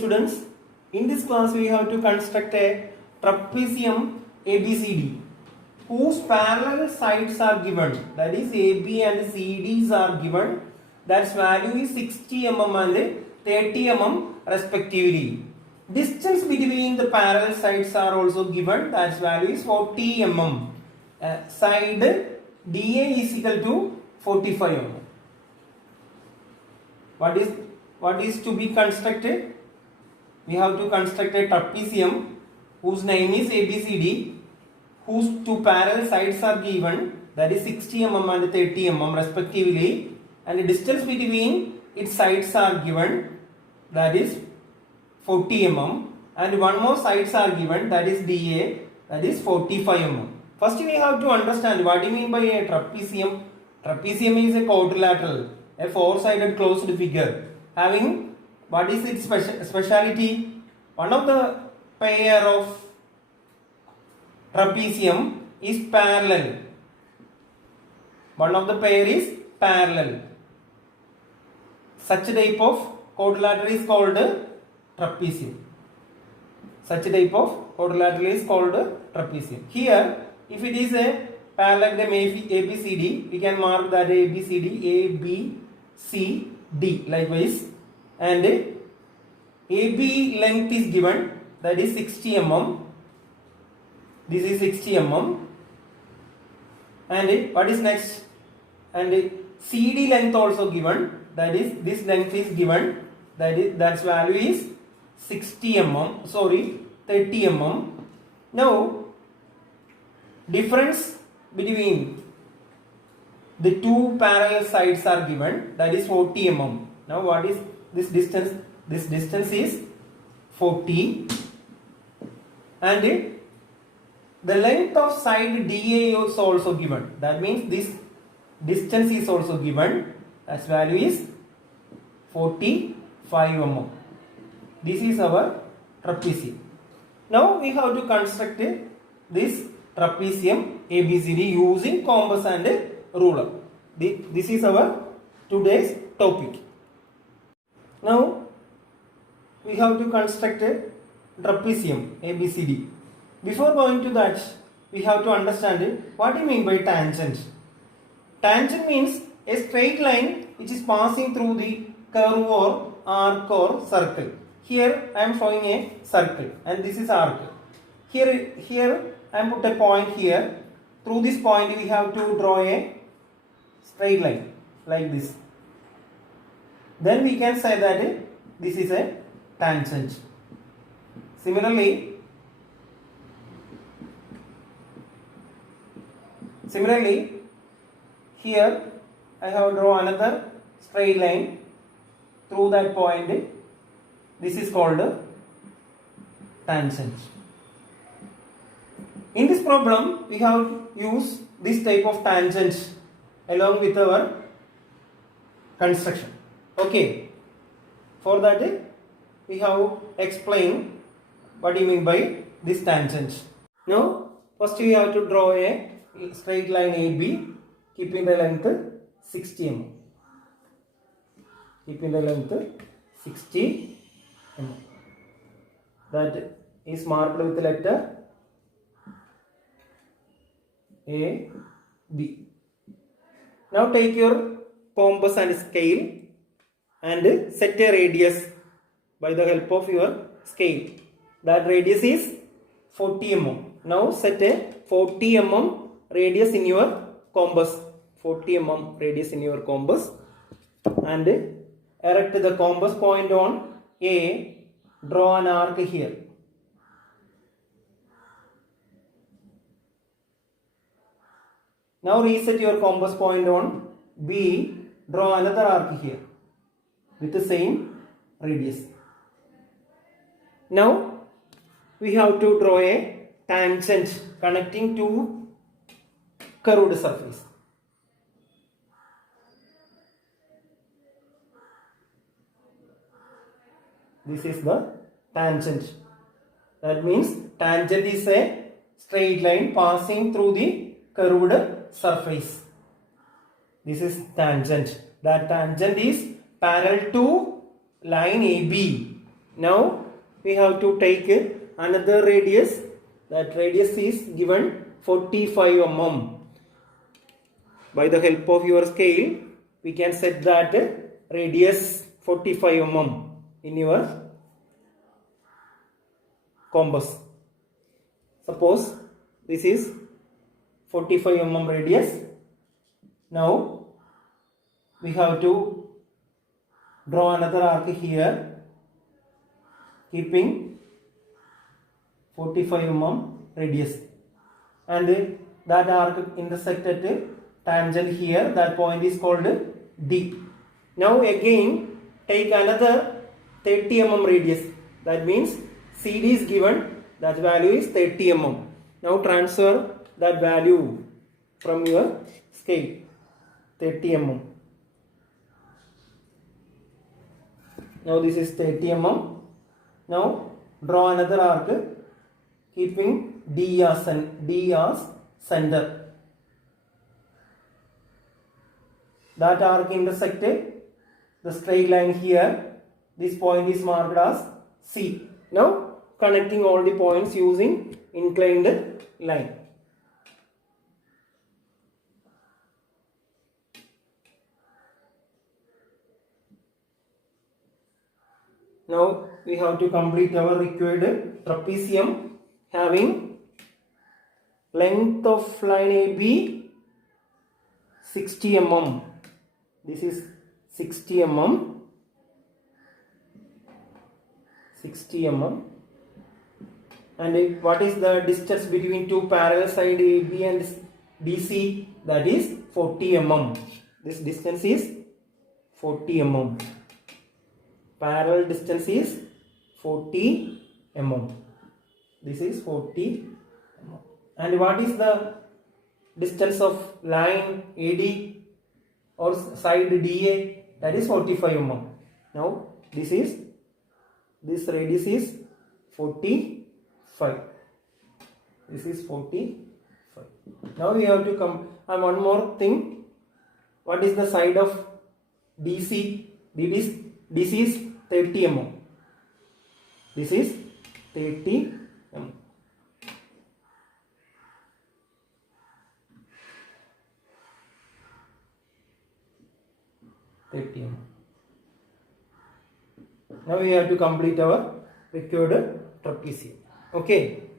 students, in this class we have to construct a trapezium ABCD whose parallel sides are given, that is AB and CDs are given, that's value is 60 mm and 30 mm respectively. Distance between the parallel sides are also given, that's value is 40 mm. Side DA is equal to 45 mm. What is to be constructed? We have to construct a trapezium whose name is ABCD, whose two parallel sides are given, that is 60 mm and 30 mm respectively, and the distance between its sides are given, that is 40 mm, and one more sides are given, that is DA, that is 45 mm. First we have to understand what do you mean by a trapezium. Trapezium is a quadrilateral, a four-sided closed figure having, what is its speciality? One of the pair of trapezium is parallel. One of the pair is parallel. Such type of quadrilateral is called trapezium. Such type of quadrilateral is called trapezium. Here, if it is a parallelogram ABCD, we can mark that ABCD, A, B, C, D likewise, and AB length is given, that is 60 mm. This is 60 mm. And what is next? And CD length also given, that is this length is given, that's value is 60 mm, 30 mm. Now difference between the two parallel sides are given, that is 40 mm. Now what is this distance? This distance is 40, and the length of side DA is also given. That means this distance is also given, as value is 45 mm. This is our trapezium. Now we have to construct this trapezium ABCD using compass and ruler. This is our today's topic. Now we have to construct a trapezium ABCD. Before going to that, we have to understand what do you mean by tangent. Tangent means a straight line which is passing through the curve or arc or circle. Here I am showing a circle and this is arc. Here I am put a point here. Through this point we have to draw a straight line like this. Then we can say that this is a tangent. Similarly, here I have drawn another straight line through that point. This is called tangent. In this problem, we have used this type of tangent along with our construction. Okay. For that, we have explained what do you mean by this tangent. Now, first we have to draw a straight line AB, keeping the length 60 mm. Keeping the length 60 mm. That is marked with the letter A, B. Now take your compass and scale and set a radius by the help of your scale. That radius is 40 mm. Now set a 40 mm radius in your compass. 40 mm radius in your compass, and erect the compass point on A. Draw an arc here. Now reset your compass point on B. Draw another arc here with the same radius. Now we have to draw a tangent connecting two curved surface. This is the tangent. That means tangent is a straight line passing through the curved surface. This is tangent. That tangent is parallel to line AB. Now we have to take another radius. That radius is given 45 mm. By the help of your scale, we can set that radius 45 mm in your compass. Suppose this is 45 mm radius. Now we have to draw another arc here, keeping 45 mm radius, and that arc intersect at tangent here. That point is called D. Now again take another 30 mm radius. That means CD is given, that value is 30 mm. Now transfer that value from your scale, 30 mm. Now this is 30 mm. Now draw another arc, keeping D as center. That arc intersected the straight line here. This point is marked as C. Now connecting all the points using inclined line. Now we have to complete our required trapezium, having length of line AB 60 mm. This is 60 mm. 60 mm. And what is the distance between two parallel side AB and DC? That is 40 mm. This distance is 40 mm. Parallel distance is 40 mm. This is 40 mm. And what is the distance of line AD or side DA? That is 45 mm. Now this radius is 45. This is 45. Now we have to come. And one more thing. What is the side of DC? DC is 30 mm. This is 30 mm. Now we have to complete our required trapezium. Okay.